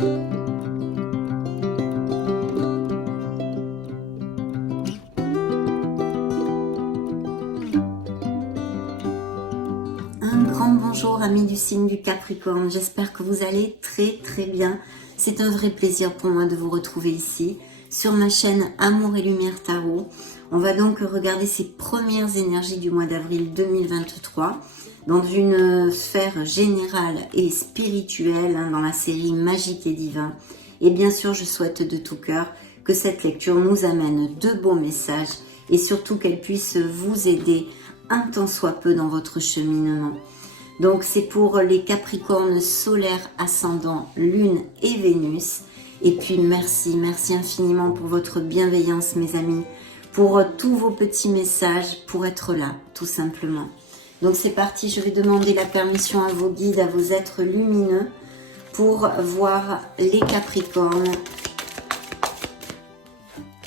Un grand bonjour amis du signe du Capricorne, j'espère que vous allez très bien. C'est un vrai plaisir pour moi de vous retrouver ici sur ma chaîne Amour et Lumière Tarot. On va donc regarder ces premières énergies du mois d'avril 2023 dans une sphère générale et spirituelle dans la série Magique et Divin. Et bien sûr, je souhaite de tout cœur que cette lecture nous amène de beaux messages et surtout qu'elle puisse vous aider un tant soit peu dans votre cheminement. Donc c'est pour les Capricornes solaires, ascendant, Lune et Vénus. Et puis merci infiniment pour votre bienveillance mes amis, pour tous vos petits messages, pour être là tout simplement. Donc c'est parti, je vais demander la permission à vos guides, à vos êtres lumineux pour voir les Capricornes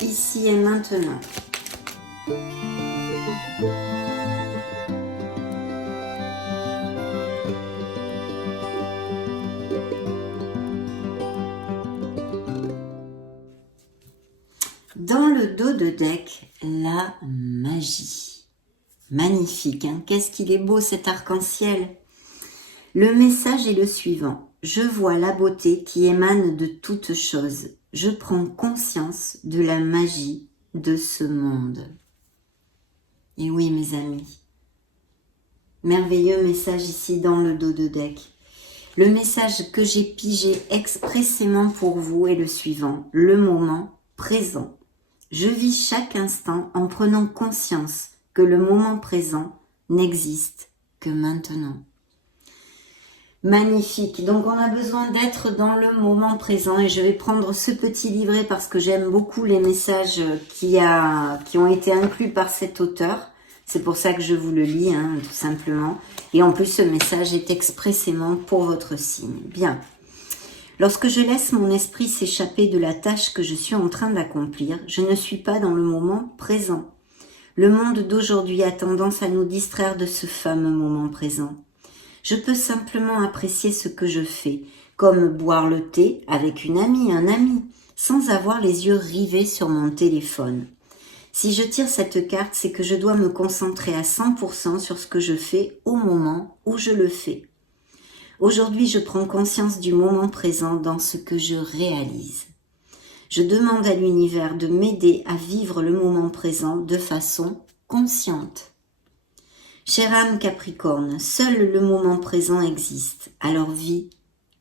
ici et maintenant. Dans le dos de deck, la magie. Magnifique, hein? Qu'est-ce qu'il est beau cet arc-en-ciel. Le message est le suivant. Je vois la beauté qui émane de toutes choses. Je prends conscience de la magie de ce monde. Et oui, mes amis. Merveilleux message ici dans le dos de deck. Le message que j'ai pigé expressément pour vous est le suivant. Le moment présent. Je vis chaque instant en prenant conscience que le moment présent n'existe que maintenant. Magnifique. Donc, on a besoin d'être dans le moment présent et je vais prendre ce petit livret parce que j'aime beaucoup les messages qui ont été inclus par cet auteur. C'est pour ça que je vous le lis, tout simplement. Et en plus, ce message est expressément pour votre signe. Bien. Lorsque je laisse mon esprit s'échapper de la tâche que je suis en train d'accomplir, je ne suis pas dans le moment présent. Le monde d'aujourd'hui a tendance à nous distraire de ce fameux moment présent. Je peux simplement apprécier ce que je fais, comme boire le thé avec une amie, un ami, sans avoir les yeux rivés sur mon téléphone. Si je tire cette carte, c'est que je dois me concentrer à 100% sur ce que je fais au moment où je le fais. Aujourd'hui, je prends conscience du moment présent dans ce que je réalise. Je demande à l'univers de m'aider à vivre le moment présent de façon consciente. Chère âme Capricorne, seul le moment présent existe, alors vis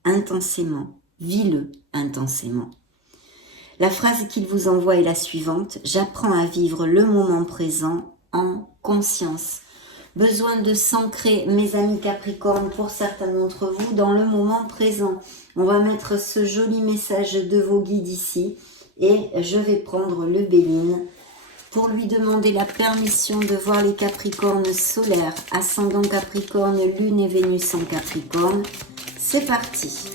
intensément, vis-le intensément. La phrase qu'il vous envoie est la suivante, j'apprends à vivre le moment présent en conscience. Besoin de s'ancrer, mes amis Capricornes, pour certains d'entre vous, dans le moment présent. On va mettre ce joli message de vos guides ici et je vais prendre le Béline pour lui demander la permission de voir les Capricornes solaires, ascendant Capricorne, Lune et Vénus en Capricorne. C'est parti.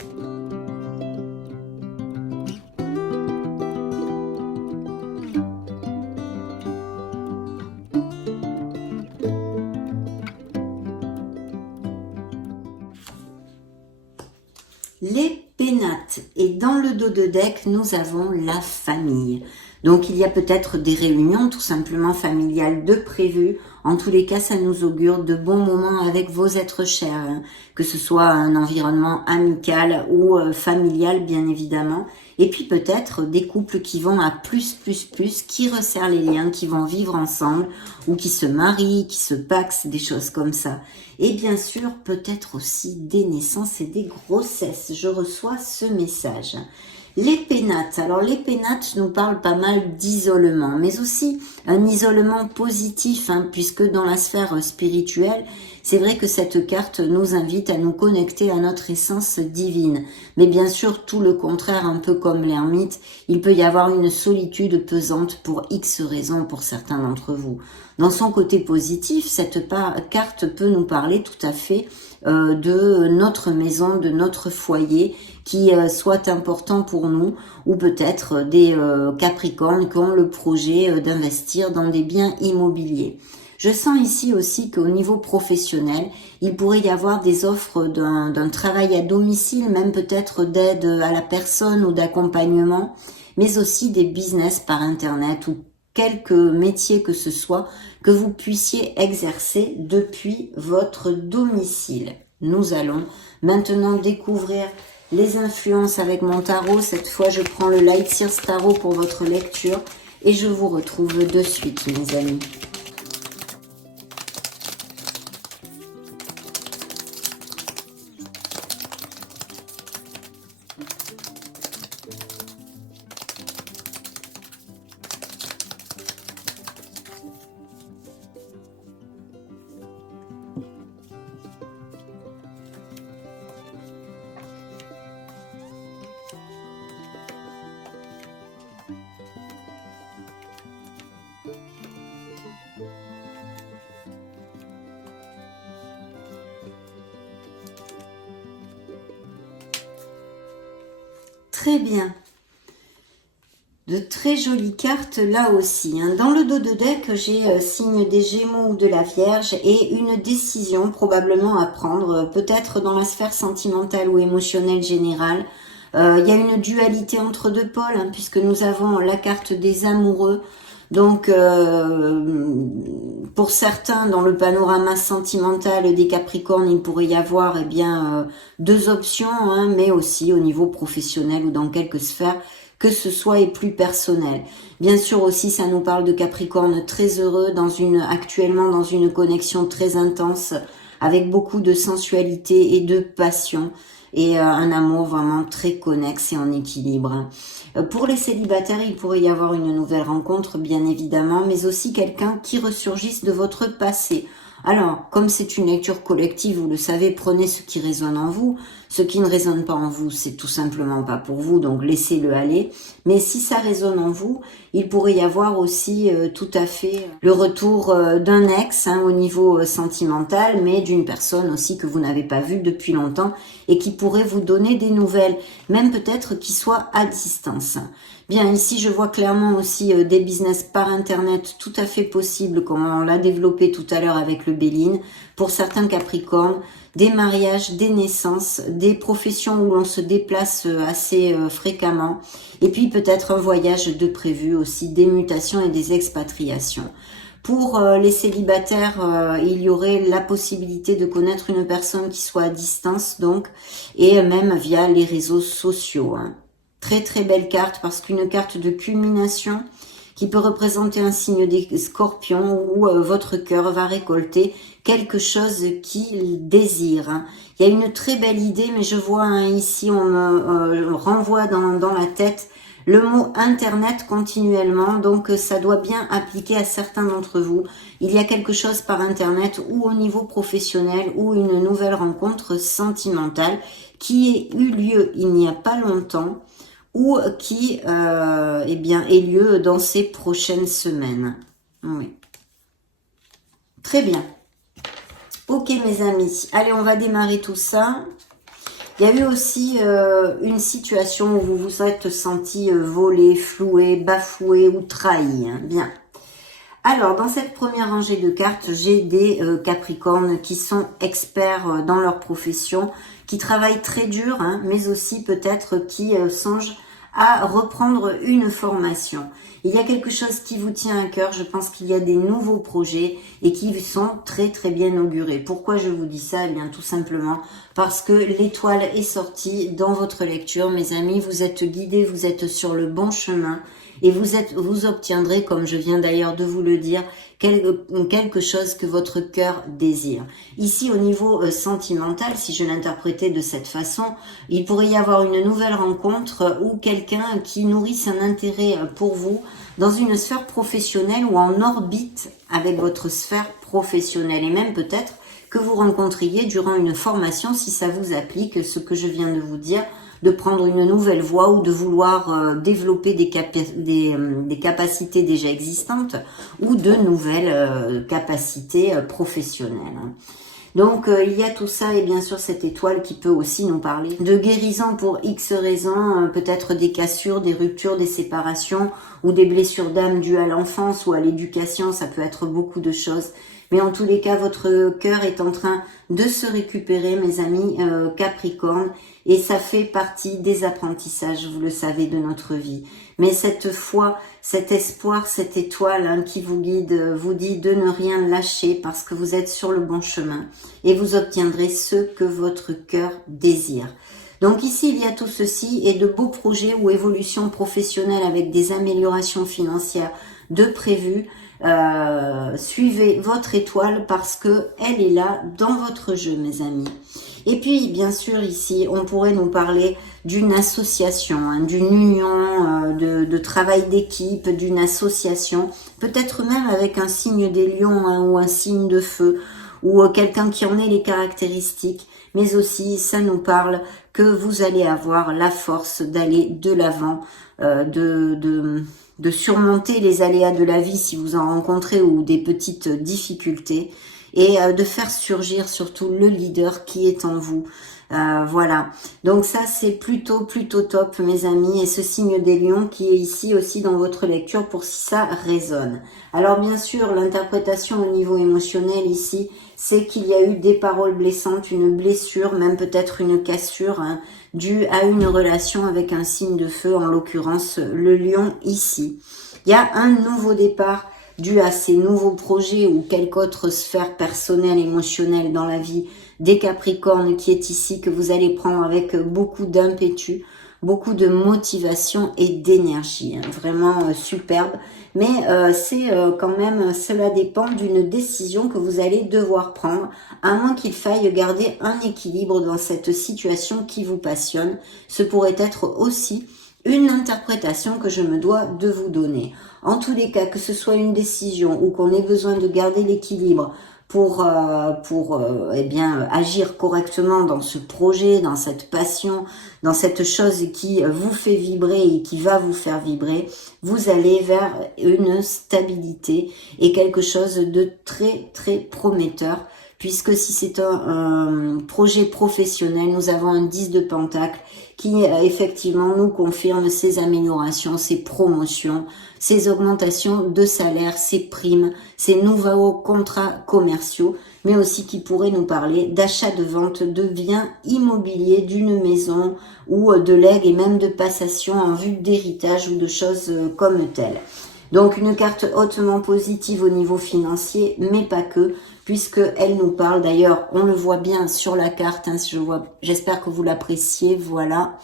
Les pénates. Et dans le dos de deck, nous avons la famille. Donc, il y a peut-être des réunions tout simplement familiales de prévues. En tous les cas, ça nous augure de bons moments avec vos êtres chers. Que ce soit un environnement amical ou familial, bien évidemment. Et puis peut-être des couples qui vont à plus, qui resserrent les liens, qui vont vivre ensemble, ou qui se marient, qui se paxent, des choses comme ça. Et bien sûr, peut-être aussi des naissances et des grossesses. Je reçois ce message. Les pénates. Alors les pénates nous parlent pas mal d'isolement, mais aussi un isolement positif, puisque dans la sphère spirituelle, c'est vrai que cette carte nous invite à nous connecter à notre essence divine. Mais bien sûr, tout le contraire, un peu comme l'ermite, il peut y avoir une solitude pesante pour X raisons pour certains d'entre vous. Dans son côté positif, cette carte peut nous parler tout à fait de notre maison, de notre foyer, qui soit important pour nous, ou peut-être des Capricornes qui ont le projet d'investir dans des biens immobiliers. Je sens ici aussi qu'au niveau professionnel, il pourrait y avoir des offres d'un travail à domicile, même peut-être d'aide à la personne ou d'accompagnement, mais aussi des business par Internet ou quelque métier que ce soit que vous puissiez exercer depuis votre domicile. Nous allons maintenant découvrir les influences avec mon tarot. Cette fois, je prends le Light Seers Tarot pour votre lecture et je vous retrouve de suite, mes amis. Très bien. De très jolies cartes là aussi. Dans le dos de deck, j'ai signe des Gémeaux ou de la Vierge et une décision probablement à prendre, peut-être dans la sphère sentimentale ou émotionnelle générale. Il y a une dualité entre deux pôles, puisque nous avons la carte des amoureux. Donc, pour certains, dans le panorama sentimental des Capricornes, il pourrait y avoir deux options, mais aussi au niveau professionnel ou dans quelques sphères, que ce soit et plus personnel. Bien sûr aussi, ça nous parle de Capricorne très heureux, actuellement dans une connexion très intense, avec beaucoup de sensualité et de passion, et un amour vraiment très connexe et en équilibre. Pour les célibataires, il pourrait y avoir une nouvelle rencontre, bien évidemment, mais aussi quelqu'un qui ressurgisse de votre passé. Alors, comme c'est une lecture collective, vous le savez, prenez ce qui résonne en vous. Ce qui ne résonne pas en vous, c'est tout simplement pas pour vous, donc laissez-le aller. Mais si ça résonne en vous, il pourrait y avoir aussi tout à fait le retour d'un ex au niveau sentimental, mais d'une personne aussi que vous n'avez pas vue depuis longtemps et qui pourrait vous donner des nouvelles, même peut-être qui soit à distance. Bien, ici, je vois clairement aussi des business par Internet tout à fait possibles, comme on l'a développé tout à l'heure avec le Béline. Pour certains Capricornes, des mariages, des naissances, des professions où l'on se déplace assez fréquemment. Et puis peut-être un voyage de prévu aussi, des mutations et des expatriations. Pour les célibataires, il y aurait la possibilité de connaître une personne qui soit à distance, donc, et même via les réseaux sociaux. Très très belle carte parce qu'une carte de culmination qui peut représenter un signe des scorpions où votre cœur va récolter quelque chose qu'il désire. Il y a une très belle idée, mais je vois ici, on me renvoie dans la tête le mot Internet continuellement, donc ça doit bien appliquer à certains d'entre vous. Il y a quelque chose par Internet ou au niveau professionnel ou une nouvelle rencontre sentimentale qui a eu lieu il n'y a pas longtemps ou qui ait lieu dans ces prochaines semaines. Oui. Très bien. Ok mes amis, allez on va démarrer tout ça. Il y a eu aussi une situation où vous vous êtes senti volé, floué, bafoué ou trahi. Bien. Alors, dans cette première rangée de cartes, j'ai des Capricornes qui sont experts dans leur profession, qui travaillent très dur, mais aussi peut-être qui songent à reprendre une formation. Il y a quelque chose qui vous tient à cœur, je pense qu'il y a des nouveaux projets et qui sont très très bien augurés. Pourquoi je vous dis ça? Eh bien tout simplement parce que l'étoile est sortie dans votre lecture, mes amis, vous êtes guidés, vous êtes sur le bon chemin et vous obtiendrez, comme je viens d'ailleurs de vous le dire, quelque chose que votre cœur désire. Ici, au niveau sentimental, si je l'interprétais de cette façon, il pourrait y avoir une nouvelle rencontre ou quelqu'un qui nourrisse un intérêt pour vous dans une sphère professionnelle ou en orbite avec votre sphère professionnelle et même peut-être que vous rencontriez durant une formation si ça vous applique ce que je viens de vous dire, de prendre une nouvelle voie ou de vouloir développer des capacités déjà existantes ou de nouvelles capacités professionnelles. Donc il y a tout ça et bien sûr cette étoile qui peut aussi nous parler de guérison pour X raisons, peut-être des cassures, des ruptures, des séparations ou des blessures d'âme dues à l'enfance ou à l'éducation, ça peut être beaucoup de choses. Mais en tous les cas, votre cœur est en train de se récupérer, mes amis Capricorne, et ça fait partie des apprentissages, vous le savez, de notre vie. Mais cette foi, cet espoir, cette étoile hein, qui vous guide, vous dit de ne rien lâcher parce que vous êtes sur le bon chemin et vous obtiendrez ce que votre cœur désire. Donc ici, il y a tout ceci et de beaux projets ou évolutions professionnelles avec des améliorations financières de prévues. Suivez votre étoile parce que elle est là dans votre jeu, mes amis. Et puis, bien sûr, ici, on pourrait nous parler d'une association, hein, d'une union de travail d'équipe, d'une association, peut-être même avec un signe des lions hein, ou un signe de feu, ou quelqu'un qui en ait les caractéristiques, mais aussi, ça nous parle que vous allez avoir la force d'aller de l'avant, de surmonter les aléas de la vie si vous en rencontrez ou des petites difficultés et de faire surgir surtout le leader qui est en vous. Voilà, donc ça c'est plutôt top mes amis et ce signe des lions qui est ici aussi dans votre lecture pour si ça résonne. Alors bien sûr l'interprétation au niveau émotionnel ici c'est qu'il y a eu des paroles blessantes, une blessure, même peut-être une cassure hein, due à une relation avec un signe de feu, en l'occurrence le lion ici. Il y a un nouveau départ dû à ces nouveaux projets ou quelque autre sphère personnelle, émotionnelle dans la vie des Capricornes qui est ici, que vous allez prendre avec beaucoup d'impétu, beaucoup de motivation et d'énergie. Hein, vraiment superbe. Mais c'est quand même, cela dépend d'une décision que vous allez devoir prendre, à moins qu'il faille garder un équilibre dans cette situation qui vous passionne. Ce pourrait être aussi une interprétation que je me dois de vous donner. En tous les cas, que ce soit une décision ou qu'on ait besoin de garder l'équilibre pour eh bien agir correctement dans ce projet, dans cette passion, dans cette chose qui vous fait vibrer et qui va vous faire vibrer, vous allez vers une stabilité et quelque chose de très prometteur. Puisque si c'est un projet professionnel, nous avons un 10 de Pentacle qui effectivement nous confirme ces améliorations, ces promotions, ces augmentations de salaire, ces primes, ces nouveaux contrats commerciaux, mais aussi qui pourraient nous parler d'achat de vente de biens immobiliers, d'une maison ou de legs et même de passation en vue d'héritage ou de choses comme telles. Donc une carte hautement positive au niveau financier, mais pas que, puisqu'elle nous parle, d'ailleurs on le voit bien sur la carte, hein, j'espère que vous l'appréciez, voilà,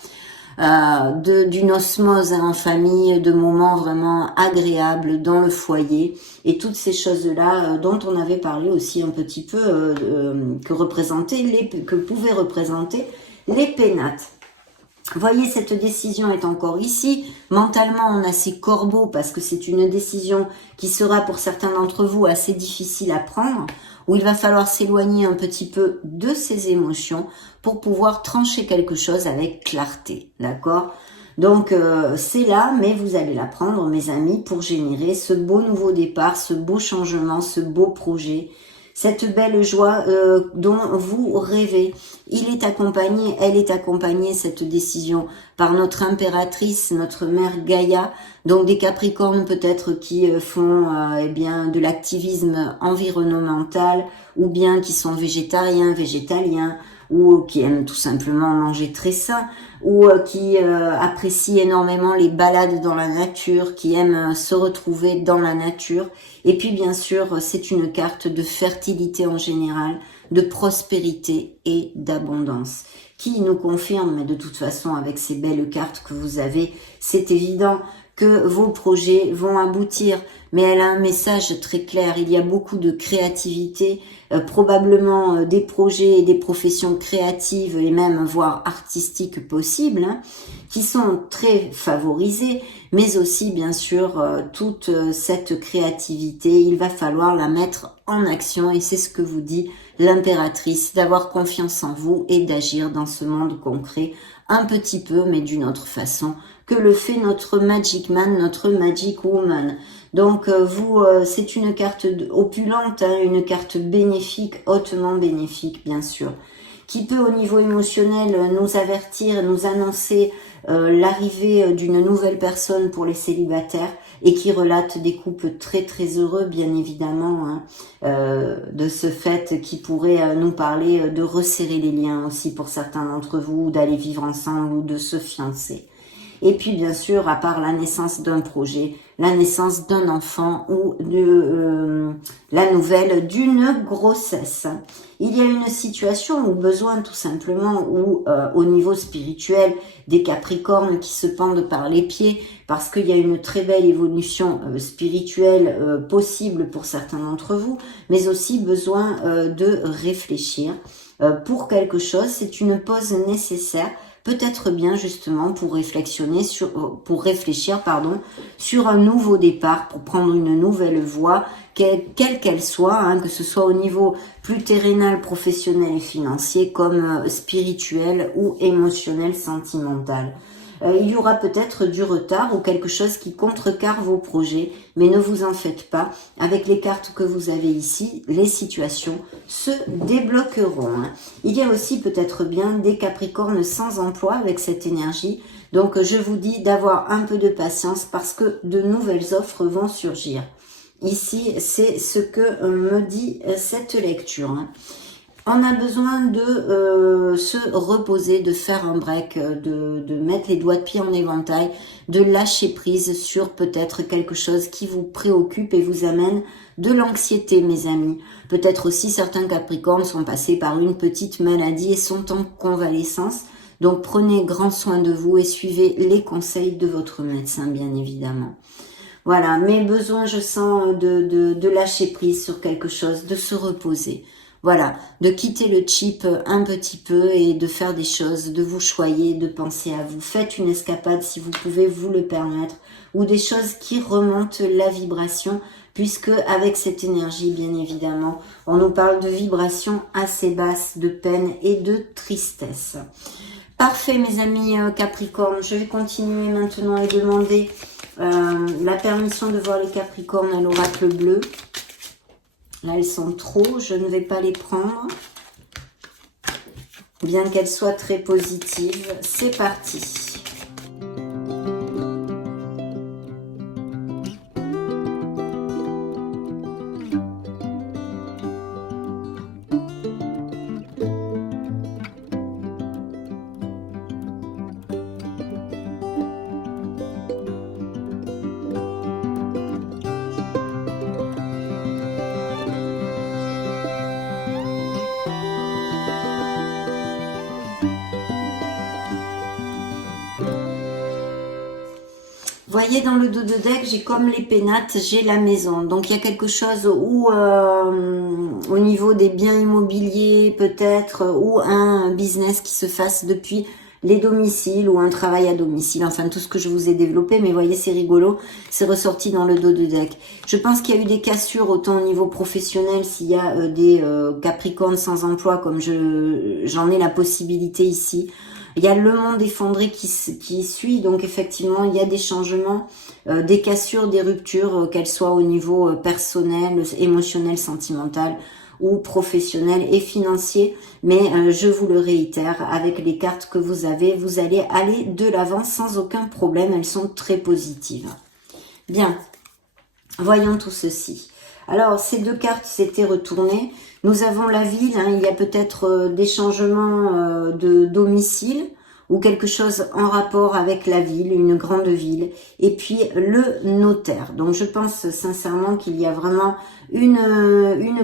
d'une osmose en famille, de moments vraiment agréables dans le foyer, et toutes ces choses-là dont on avait parlé aussi un petit peu, que pouvaient représenter les pénates. Voyez, cette décision est encore ici. Mentalement, on a ces corbeaux parce que c'est une décision qui sera pour certains d'entre vous assez difficile à prendre, où il va falloir s'éloigner un petit peu de ses émotions pour pouvoir trancher quelque chose avec clarté, d'accord ? Donc, c'est là, mais vous allez la prendre, mes amis, pour générer ce beau nouveau départ, ce beau changement, ce beau projet, cette belle joie dont vous rêvez. Il est accompagné, elle est accompagnée, cette décision, par notre impératrice, notre mère Gaïa, donc des Capricornes peut-être qui font eh bien de l'activisme environnemental, ou bien qui sont végétaliens, ou qui aiment tout simplement manger très sain, ou qui apprécient énormément les balades dans la nature, qui aiment se retrouver dans la nature. Et puis bien sûr, c'est une carte de fertilité en général, de prospérité et d'abondance, qui nous confirme, mais de toute façon avec ces belles cartes que vous avez, c'est évident que vos projets vont aboutir, mais elle a un message très clair. Il y a beaucoup de créativité, probablement des projets et des professions créatives et même voire artistiques possibles, hein, qui sont très favorisés, mais aussi bien sûr toute cette créativité, il va falloir la mettre en action et c'est ce que vous dit l'impératrice, d'avoir confiance en vous et d'agir dans ce monde concret un petit peu, mais d'une autre façon, que le fait notre Magic Man, notre Magic Woman. Donc c'est une carte opulente, hein, une carte bénéfique, hautement bénéfique bien sûr, qui peut au niveau émotionnel nous avertir, nous annoncer l'arrivée d'une nouvelle personne pour les célibataires et qui relate des couples très très heureux bien évidemment, hein, de ce fait qui pourrait nous parler de resserrer les liens aussi pour certains d'entre vous, d'aller vivre ensemble ou de se fiancer. Et puis bien sûr, à part la naissance d'un projet, la naissance d'un enfant ou la nouvelle d'une grossesse. Il y a une situation ou besoin tout simplement où au niveau spirituel, des capricornes qui se pendent par les pieds parce qu'il y a une très belle évolution spirituelle possible pour certains d'entre vous, mais aussi besoin de réfléchir pour quelque chose. C'est une pause nécessaire, peut-être bien justement pour réfléchir sur un nouveau départ, pour prendre une nouvelle voie, quelle qu'elle soit, hein, que ce soit au niveau plus terrénal, professionnel et financier, comme spirituel ou émotionnel, sentimental. Il y aura peut-être du retard ou quelque chose qui contrecarre vos projets, mais ne vous en faites pas. Avec les cartes que vous avez ici, les situations se débloqueront. Il y a aussi peut-être bien des capricornes sans emploi avec cette énergie. Donc je vous dis d'avoir un peu de patience parce que de nouvelles offres vont surgir. Ici, c'est ce que me dit cette lecture. On a besoin de se reposer, de faire un break, de mettre les doigts de pied en éventail, de lâcher prise sur peut-être quelque chose qui vous préoccupe et vous amène de l'anxiété, mes amis. Peut-être aussi certains capricornes sont passés par une petite maladie et sont en convalescence. Donc prenez grand soin de vous et suivez les conseils de votre médecin, bien évidemment. Voilà, mes besoins, je sens de lâcher prise sur quelque chose, de se reposer. Voilà, de quitter le cheap un petit peu et de faire des choses, de vous choyer, de penser à vous. Faites une escapade si vous pouvez vous le permettre ou des choses qui remontent la vibration puisque avec cette énergie, bien évidemment, on nous parle de vibrations assez basses, de peine et de tristesse. Parfait, mes amis Capricorne. Je vais continuer maintenant et demander la permission de voir les Capricornes à l'oracle bleu. Là, elles sont trop, je ne vais pas les prendre. Bien qu'elles soient très positives, c'est parti. Vous voyez, dans le dos de deck, j'ai comme les pénates, j'ai la maison. Donc, il y a quelque chose où, au niveau des biens immobiliers, peut-être, ou un business qui se fasse depuis les domiciles ou un travail à domicile. Enfin, tout ce que je vous ai développé. Mais vous voyez, c'est rigolo. C'est ressorti dans le dos de deck. Je pense qu'il y a eu des cassures, autant au niveau professionnel, s'il y a des capricornes sans emploi, comme j'en ai la possibilité ici. Il y a le monde effondré qui suit, donc effectivement, il y a des changements, des cassures, des ruptures, qu'elles soient au niveau personnel, émotionnel, sentimental ou professionnel et financier. Mais je vous le réitère, avec les cartes que vous avez, vous allez aller de l'avant sans aucun problème. Elles sont très positives. Bien, voyons tout ceci. Alors, ces deux cartes s'étaient retournées. Nous avons la ville, hein, il y a peut-être des changements de domicile ou quelque chose en rapport avec la ville, une grande ville. Et puis le notaire. Donc, je pense sincèrement qu'il y a vraiment une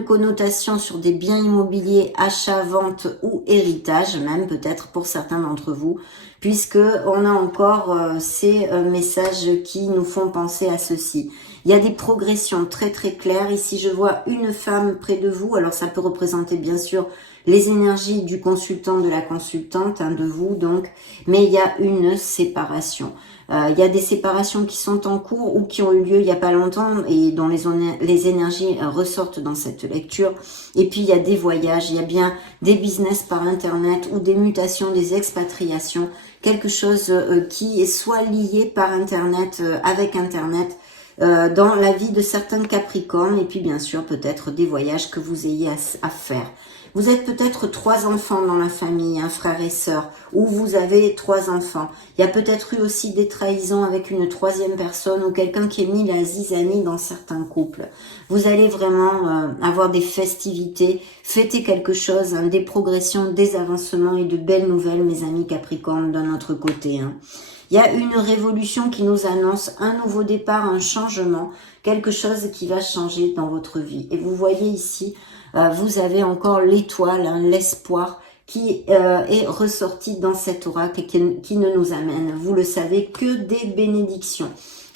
connotation sur des biens immobiliers, achat, vente ou héritage, même peut-être pour certains d'entre vous, puisque on a encore ces messages qui nous font penser à ceci. Il y a des progressions très très claires. Ici, je vois une femme près de vous. Alors, ça peut représenter bien sûr les énergies du consultant, de la consultante, de vous donc. Mais il y a une séparation. Il y a des séparations qui sont en cours ou qui ont eu lieu il n'y a pas longtemps et dont les énergies ressortent dans cette lecture. Et puis, il y a des voyages, il y a bien des business par Internet ou des mutations, des expatriations. Quelque chose qui est soit lié par Internet, avec Internet, dans la vie de certains Capricornes. Et puis, bien sûr, peut-être des voyages que vous ayez à faire. Vous êtes peut-être 3 enfants dans la famille, un frère et sœur, ou vous avez 3 enfants. Il y a peut-être eu aussi des trahisons avec une 3e personne ou quelqu'un qui est mis la zizanie dans certains couples. Vous allez vraiment avoir des festivités, fêter quelque chose, des progressions, des avancements et de belles nouvelles, mes amis Capricornes, d'un autre côté. Il y a une révolution qui nous annonce un nouveau départ, un changement, quelque chose qui va changer dans votre vie. Et vous voyez ici, vous avez encore l'étoile, l'espoir qui est ressorti dans cet oracle et qui ne nous amène, vous le savez, que des bénédictions.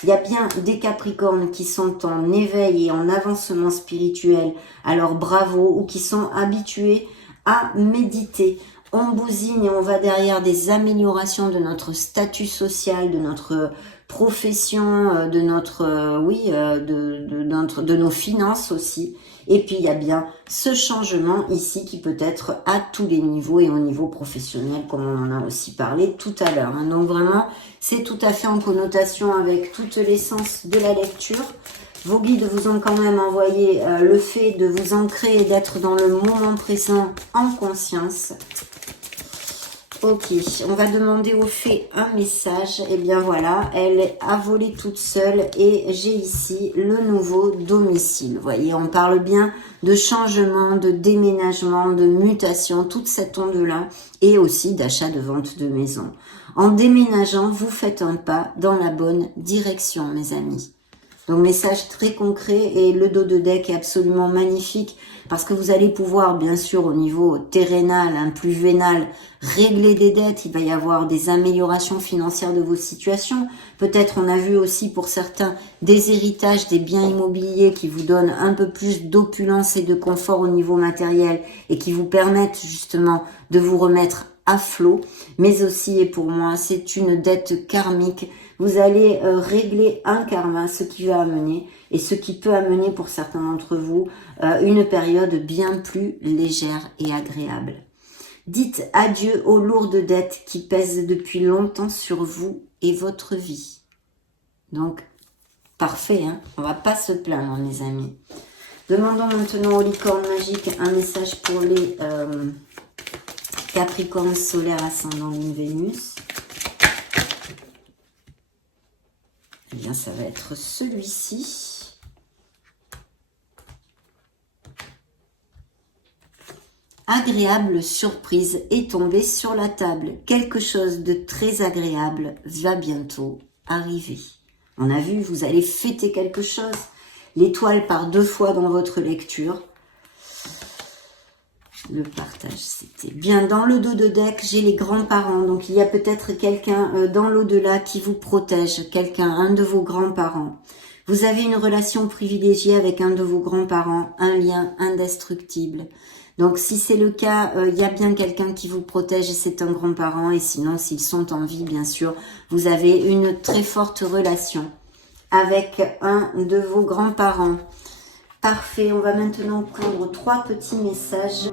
Il y a bien des Capricornes qui sont en éveil et en avancement spirituel, alors bravo, ou qui sont habitués à méditer. On bousine et on va derrière des améliorations de notre statut social, de notre profession, de notre, de nos finances aussi. Et puis, il y a bien ce changement ici qui peut être à tous les niveaux et au niveau professionnel, comme on en a aussi parlé tout à l'heure. Donc, vraiment, c'est tout à fait en connotation avec toute l'essence de la lecture. Vos guides vous ont quand même envoyé le fait de vous ancrer et d'être dans le moment présent en conscience. Ok, on va demander aux fées un message. Et bien voilà, elle a volé toute seule et j'ai ici le nouveau domicile. Vous voyez, on parle bien de changement, de déménagement, de mutation, toute cette onde-là, et aussi d'achat de vente de maison. En déménageant, vous faites un pas dans la bonne direction, mes amis. Donc, message très concret et le dos de deck est absolument magnifique parce que vous allez pouvoir, bien sûr, au niveau terrénal, plus vénal, régler des dettes. Il va y avoir des améliorations financières de vos situations. Peut-être, on a vu aussi pour certains des héritages, des biens immobiliers qui vous donnent un peu plus d'opulence et de confort au niveau matériel et qui vous permettent justement de vous remettre à flot. Mais aussi, et pour moi, c'est une dette karmique. Vous allez régler un karma, ce qui va amener, et ce qui peut amener pour certains d'entre vous, une période bien plus légère et agréable. Dites adieu aux lourdes dettes qui pèsent depuis longtemps sur vous et votre vie. Donc, parfait, on va pas se plaindre, mes amis. Demandons maintenant aux licornes magiques un message pour les Capricornes solaires ascendant Lune Vénus. Eh bien, ça va être celui-ci. Agréable surprise est tombée sur la table. Quelque chose de très agréable va bientôt arriver. On a vu, vous allez fêter quelque chose. L'étoile part 2 fois dans votre lecture. Le partage, c'était bien. Dans le dos de deck, j'ai les grands-parents. Donc, il y a peut-être quelqu'un dans l'au-delà qui vous protège. Quelqu'un, un de vos grands-parents. Vous avez une relation privilégiée avec un de vos grands-parents. Un lien indestructible. Donc, si c'est le cas, il y a bien quelqu'un qui vous protège et c'est un grand-parent. Et sinon, s'ils sont en vie, bien sûr, vous avez une très forte relation avec un de vos grands-parents. Parfait, on va maintenant prendre 3 petits messages.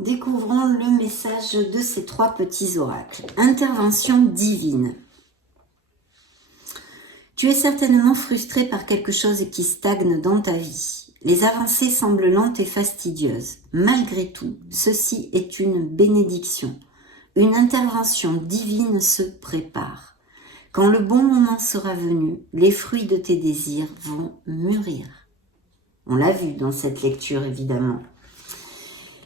Découvrons le message de ces 3 petits oracles. Intervention divine. Tu es certainement frustré par quelque chose qui stagne dans ta vie. Les avancées semblent lentes et fastidieuses. Malgré tout, ceci est une bénédiction. Une intervention divine se prépare. Quand le bon moment sera venu, les fruits de tes désirs vont mûrir. On l'a vu dans cette lecture, évidemment.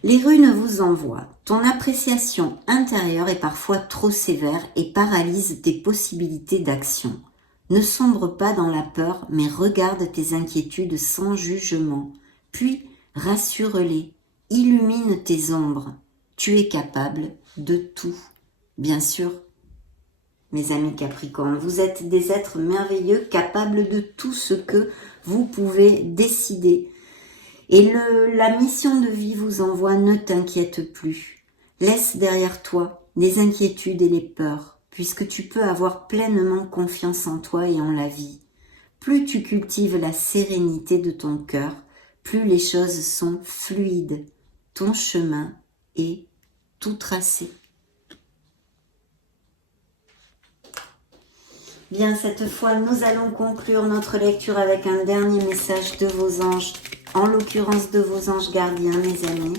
Les runes vous envoient. Ton appréciation intérieure est parfois trop sévère et paralyse tes possibilités d'action. Ne sombre pas dans la peur, mais regarde tes inquiétudes sans jugement. Puis, rassure-les, illumine tes ombres. Tu es capable de tout. Bien sûr, mes amis Capricorne, vous êtes des êtres merveilleux, capables de tout ce que vous pouvez décider. Et la mission de vie vous envoie, ne t'inquiète plus. Laisse derrière toi les inquiétudes et les peurs, puisque tu peux avoir pleinement confiance en toi et en la vie. Plus tu cultives la sérénité de ton cœur, plus les choses sont fluides. Ton chemin est tout tracé. Bien, cette fois, nous allons conclure notre lecture avec un dernier message de vos anges, en l'occurrence de vos anges gardiens, mes amis.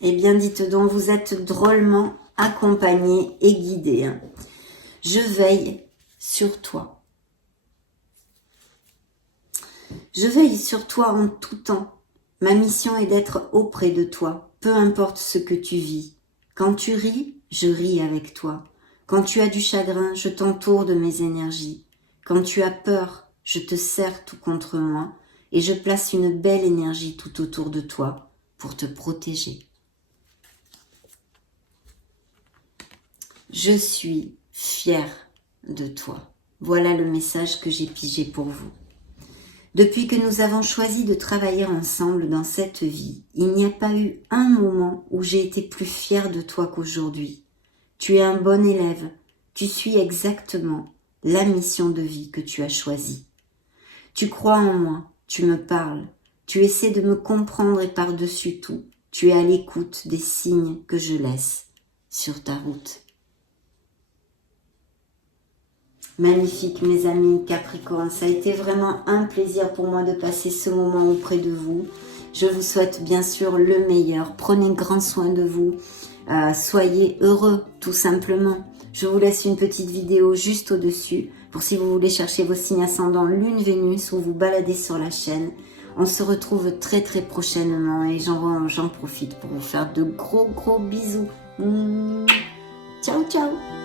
Eh bien, dites donc, vous êtes drôlement accompagnés et guidés. Je veille sur toi. Je veille sur toi en tout temps. Ma mission est d'être auprès de toi, peu importe ce que tu vis. Quand tu ris, je ris avec toi. Quand tu as du chagrin, je t'entoure de mes énergies. Quand tu as peur, je te serre tout contre moi et je place une belle énergie tout autour de toi pour te protéger. Je suis fière de toi. Voilà le message que j'ai pigé pour vous. Depuis que nous avons choisi de travailler ensemble dans cette vie, il n'y a pas eu un moment où j'ai été plus fière de toi qu'aujourd'hui. Tu es un bon élève, tu suis exactement la mission de vie que tu as choisie. Tu crois en moi, tu me parles, tu essaies de me comprendre et par-dessus tout, tu es à l'écoute des signes que je laisse sur ta route. Magnifique, mes amis Capricorne, ça a été vraiment un plaisir pour moi de passer ce moment auprès de vous. Je vous souhaite bien sûr le meilleur, prenez grand soin de vous, soyez heureux tout simplement. Je vous laisse une petite vidéo juste au-dessus pour si vous voulez chercher vos signes ascendants Lune, Vénus ou vous balader sur la chaîne. On se retrouve très prochainement et j'en profite pour vous faire de gros bisous. Ciao ciao.